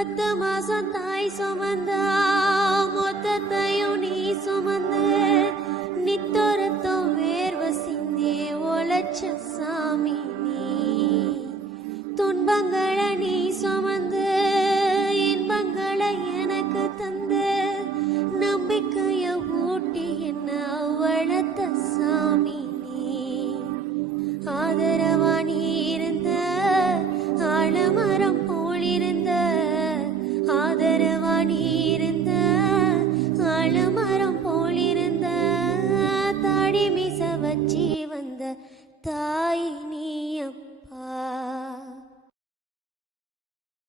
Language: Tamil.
பத்து மாசம் தாய் சுமந்த மொத்தத்தையும் நீ சுமந்து நித்தொருத்தம் வேர்வ சிந்தே ஒலச்ச சாமி. عيني يكون